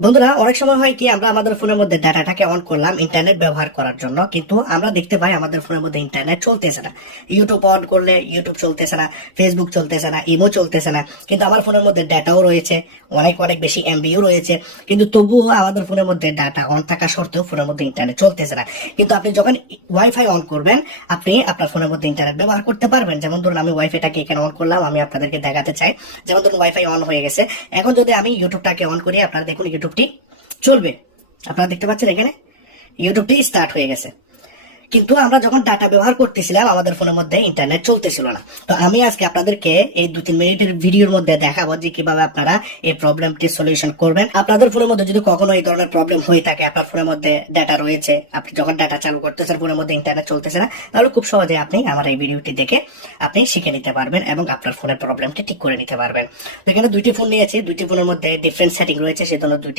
বন্ধুরা, অনেক সময় হয় কি আমরা আমাদের ফোনের মধ্যে ডাটাটাকে অন করলাম ইন্টারনেট ব্যবহার করার জন্য, কিন্তু আমরা দেখতে পাই আমাদের ফোনের মধ্যে ইন্টারনেট চলতেছে না। ইউটিউব অন করলে ইউটিউব চলতেছে না, ফেসবুক চলতেছে না, ইমো চলতেছে না। কিন্তু আমার ফোনের মধ্যে ডাটাও রয়েছে, অনেক অনেক বেশি এমবিও রয়েছে, কিন্তু তবুও আমাদের ফোনের মধ্যে ডাটা অন থাকা সত্ত্বেও ফোনের মধ্যে ইন্টারনেট চলতেছে না। কিন্তু আপনি যখন ওয়াইফাই অন করবেন, আপনি আপনার ফোনের মধ্যে ইন্টারনেট ব্যবহার করতে পারবেন। যেমন ধরুন, আমি ওয়াইফাইটাকে এখানে অন করলাম, আমি আপনাদেরকে দেখাতে চাই। যেমন ধরুন, ওয়াইফাই অন হয়ে গেছে। এখন যদি আমি ইউটিউবটাকে অন করি, আপনারা দেখুন ইউটিউবটি চলবে। আপনারা দেখতে পাচ্ছেন এখানে ইউটিউবটি স্টার্ট হয়ে গেছে। কিন্তু আমরা যখন ডাটা ব্যবহার করতেছিলাম আমাদের ফোনের মধ্যে ইন্টারনেট চলতেছিল না। তো আমি আজকে আপনাদেরকে এই 2-3 মিনিটের ভিডিওর মধ্যে দেখাবো যে কিভাবে আপনারা এই প্রবলেমটি সলিউশন করবেন। আপনাদের ফোনের মধ্যে যদি কখনো এই ধরনের প্রবলেম হয়ে থাকে, আপনার ফোনের মধ্যে ডাটা রয়েছে, আপনি যখন ডাটা চালু করতেছেন ফোনের মধ্যে ইন্টারনেট চলতেছে না, তাহলে খুব সহজে আপনি আমার এই ভিডিওটি দেখে আপনি শিখে নিতে পারবেন এবং আপনার ফোনের প্রবলেমটি ঠিক করে নিতে পারবেন। তো এখানে দুইটি ফোন নিয়েছি, দুইটি ফোনের মধ্যে ডিফারেন্ট সেটিং রয়েছে, সেজন্য দুইটি